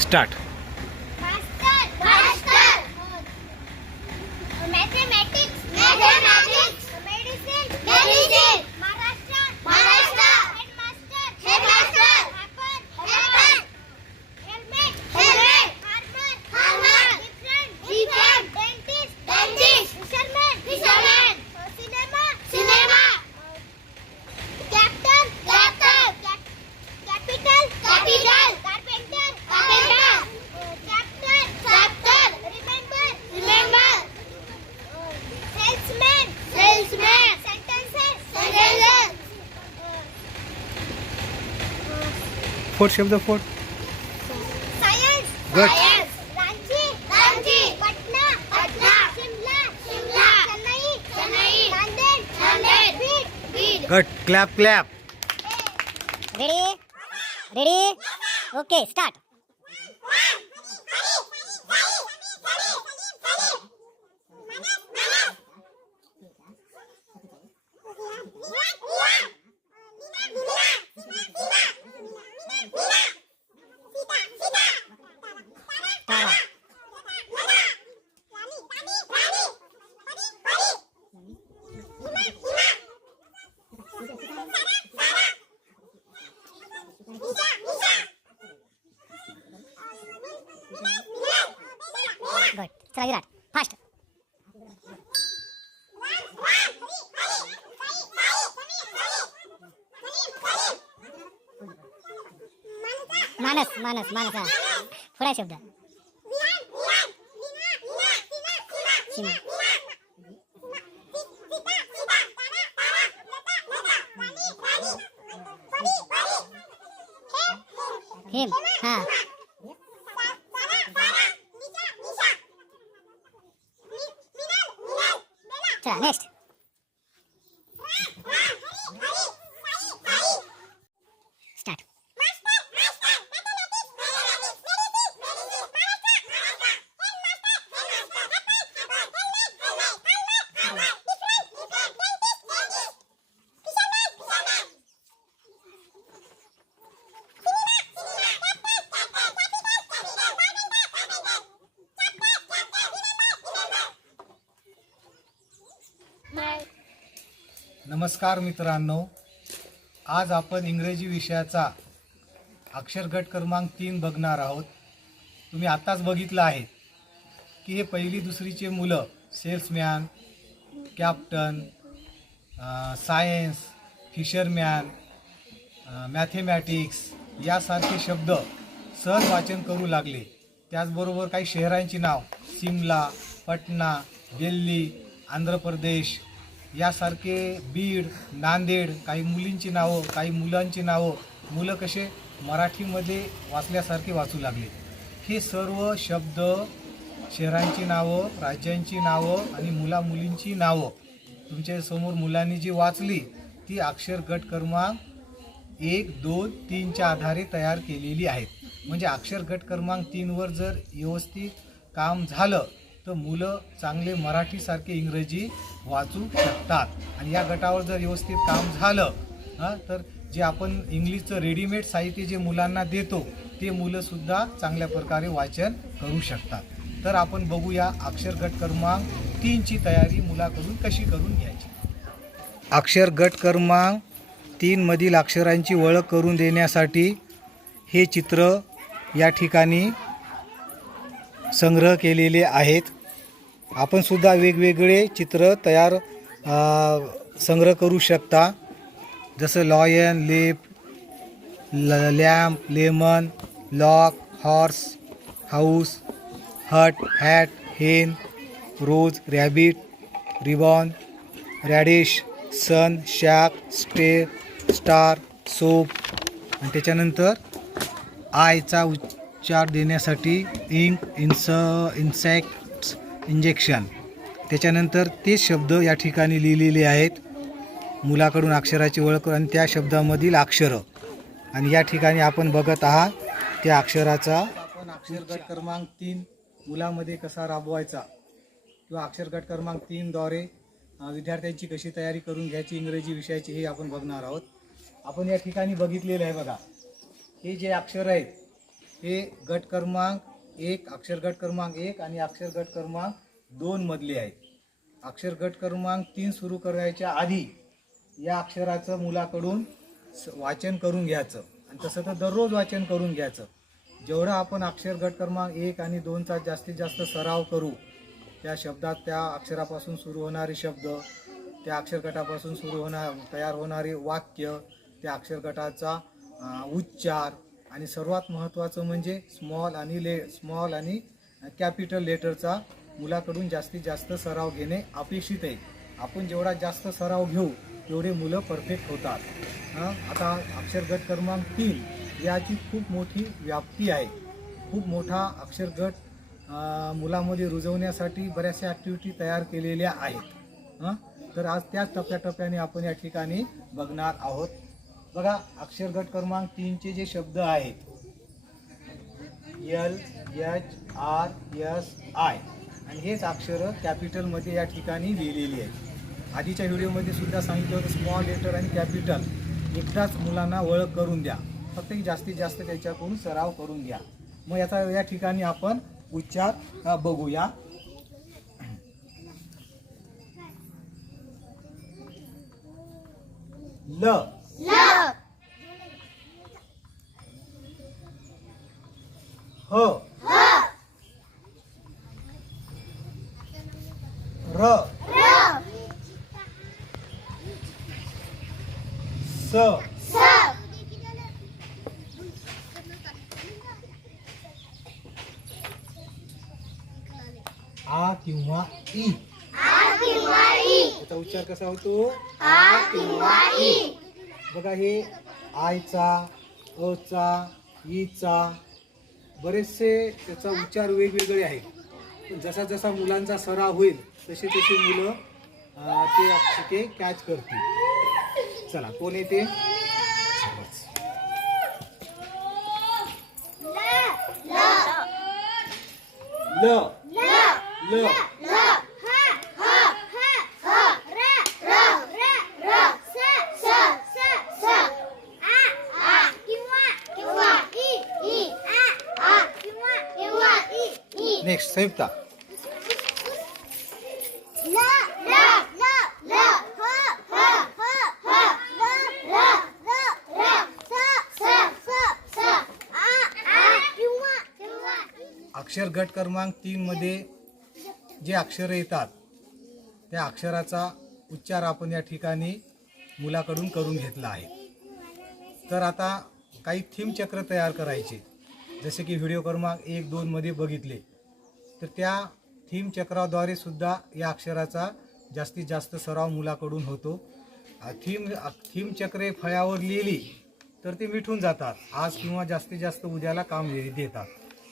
Start. फोड शब्द फोड. गट. गट. Clap clap. Ready okay start. Good. चला विराट फास्ट. मानस हा पुढा शब्द. सीमा. हिम हा. चला नेक्स्ट. स्टार्ट. नमस्कार मित्रांनो, आज आपण इंग्रजी विषयाचा अक्षर गट क्रमांक 3 बघणार आहोत. तुम्ही आताच बघितलं आहे की हे पहिली दुसरीचे मुलं salesman, captain, science, fisherman, mathematics यासारखे शब्द सहज वाचन करू लागले. त्याचबरोबर काही शहरांची नाव शिमला, पटना, दिल्ली, आंध्र प्रदेश यासारखे, बीड, नांदेड, काही मुलींची नावं, काही मुलांची नावं, मुलं कसे मराठीमध्ये वाचल्यासारखे वाचू लागले. हे सर्व शब्द, शहरांची नावं, राज्यांची नावं आणि मुलींची नावं तुमच्यासमोर मुलांनी जी वाचली ती अक्षर गट क्रमांक 1, 2, 3च्या आधारे तयार केलेली आहेत. म्हणजे अक्षर गट क्रमांक 3वर जर व्यवस्थित काम झालं तर मुलं चांगले मराठीसारखे इंग्रजी वाचू शकतात. आणि या गटावर जर व्यवस्थित काम झालं तर जे आपण इंग्लिशचं रेडीमेड साहित्य जे मुलांना देतो ते मुलंसुद्धा चांगल्या प्रकारे वाचन करू शकतात. तर आपण बघूया अक्षर गट क्रमांक 3ची तयारी मुलाकडून कशी करून घ्यायची. अक्षर गट क्रमांक 3 मधील अक्षरांची ओळख करून देण्यासाठी हे चित्र या ठिकाणी संग्रह केलेले आहेत. आपण सुद्धा वेगवेगळे चित्र तयार संग्रह करू शकता. जसं lion, lap, lamp, lemon, lock, horse, house, hut, hat, hen, rose, rabbit, ribbon, radish, sun, shack, star, soap. आणि त्याच्यानंतर आयचा उच्चार देण्यासाठी इंक, इन्सेक्ट्स, इंजेक्शन. त्याच्यानंतर ते शब्द या ठिकाणी लिहिलेले आहेत. मुलाकडून अक्षराची ओळख आणि त्या शब्दामधील अक्षरं. आणि या ठिकाणी आपण बघत आहात त्या अक्षराचा आपण अक्षर गट क्रमांक 3 मुलामध्ये कसा राबवायचा किंवा अक्षर गट क्रमांक 3 द्वारे विद्यार्थ्यांची कशी तयारी करून घ्यायची इंग्रजी विषयाची हे आपण बघणार आहोत. आपण या ठिकाणी बघितलेलं आहे बघा. हे जे अक्षर आहेत हे गट क्रमांक 1, अक्षर गट क्रमांक 1 आणि अक्षर गट क्रमांक 2 मधले आहेत. अक्षर गट क्रमांक 3 सुरू करायच्या आधी या अक्षराचं मुलाकडून वाचन करून घ्यायचं आणि तसं तर दररोज वाचन करून घ्यायचं. जेवढं आपण अक्षर गट क्रमांक 1 आणि 2चा जास्तीत जास्त सराव करू, त्या शब्दात त्या अक्षरापासून सुरू होणारे शब्द, त्या अक्षर गटापासून तयार होणारे वाक्य, त्या अक्षर गटाचा उच्चार आणि सर्वात महत्त्वाचं म्हणजे स्मॉल आणि कॅपिटल लेटरचा मुलाकडून जास्तीत जास्त सराव घेणे अपेक्षित आहे. आपण जेवढा जास्त सराव घेऊ तेवढे मुलं परफेक्ट होतात. आता अक्षर गट क्रमांक 3 याची खूप मोठी व्याप्ती आहे. खूप मोठा अक्षर गट मुलामध्ये रुजवण्यासाठी बऱ्याचशा ॲक्टिव्हिटी तयार केलेल्या आहेत. तर आज त्याच टप्प्याटप्प्याने आपण या ठिकाणी बघणार आहोत. बघा, अक्षर गट क्रमांक 3चे जे शब्द आहेत L, H, R, S, I आणि हेच अक्षरं कॅपिटलमध्ये या ठिकाणी लिहिलेली आहेत. आधीच्या व्हिडिओमध्ये सुद्धा सांगितलं होतं स्मॉल लेटर आणि कॅपिटल एकदाच मुलांना ओळख करून द्या, फक्त जास्तीत जास्त त्याच्याकडून सराव करून घ्या. मग याचा या ठिकाणी आपण उच्चार बघूया. ल ह र स आ किंवा ई. याचा उच्चार कसा होतो? आ किंवा ई. बघा, हे आयचा, अचा, ईचा बरेचसे त्याचा उच्चार वेगवेगळे आहेत. जसा जसा मुलांचा सराव होईल तसे तसे मुलं ते कॅच करतील. चला, कोण येते? ल ल नेक्स्ट संयुक्ता. अक्षर गट क्रमांक 3 मध्ये जे अक्षर येतात त्या अक्षराचा उच्चार आपण या ठिकाणी मुलाकडून करून घेतला आहे. तर आता काही थीम चक्र तयार करायचे, जसे की व्हिडिओ क्रमांक 1-2 मध्ये बघितले. तर त्या थीम चक्राद्वारे सुद्धा या अक्षराचा जास्तीत जास्त सराव मुलाकडून होतो. थीम चक्रे फळ्यावर लिहिली तर ते मिटून जातात, आज किंवा जास्तीत जास्त उद्याला काम देतात.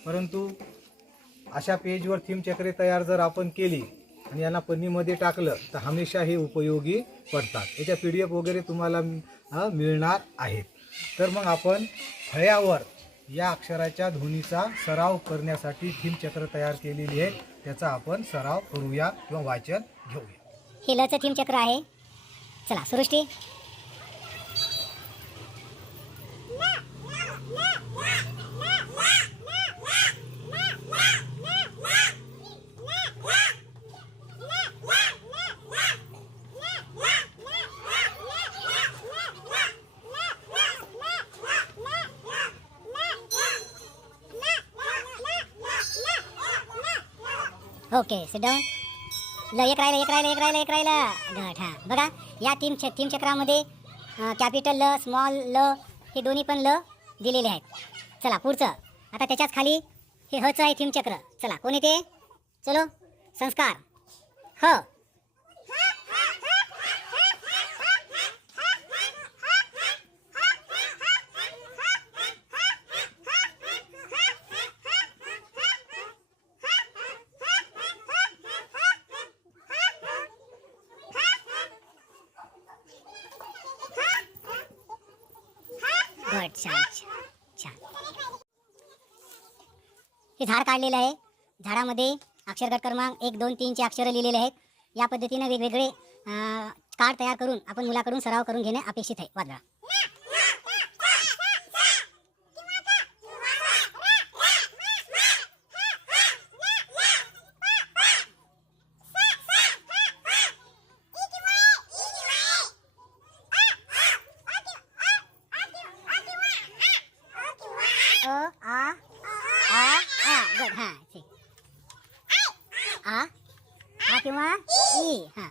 परंतु अशा पेजवर थीम चक्रे तयार जर आपण केली आणि यांना पन्नीमध्ये टाकलं तर हमेशा हे उपयोगी पडतात. याच्या PDF वगैरे तुम्हाला मिळणार आहेत. तर मग आपण फळ्यावर या अक्षराच्या ध्वनीचा सराव करण्यासाठी थीम चक्र तयार केलेली आहे. त्याचा आपण सराव करूया किंवा वाचन घेऊया. हे लचं थीम चक्र आहे. चला, सृष्टी. Okay, sit down. एक राहिलं. गट. हां, बघा, या थीम चक्रामध्ये कॅपिटल ल, स्मॉल ल हे दोन्ही पण ल दिलेले आहेत. चला, पुढचं. आता त्याच्याच खाली हे हचं आहे थीम चक्र. चला, कोण येते? चलो, संस्कार. ह. गुड. छान. हे झाड काढलेलं आहे. झाडामध्ये अक्षर गट क्रमांक 1, 2, 3 चे अक्षर लिहिलेले आहेत. या पद्धतीने वेगवेगळे कार्ड तयार करून आपण मुलाकडून सराव करून घेणे अपेक्षित आहे. वादळा. गुड हां ठीक आ किंवा ई हां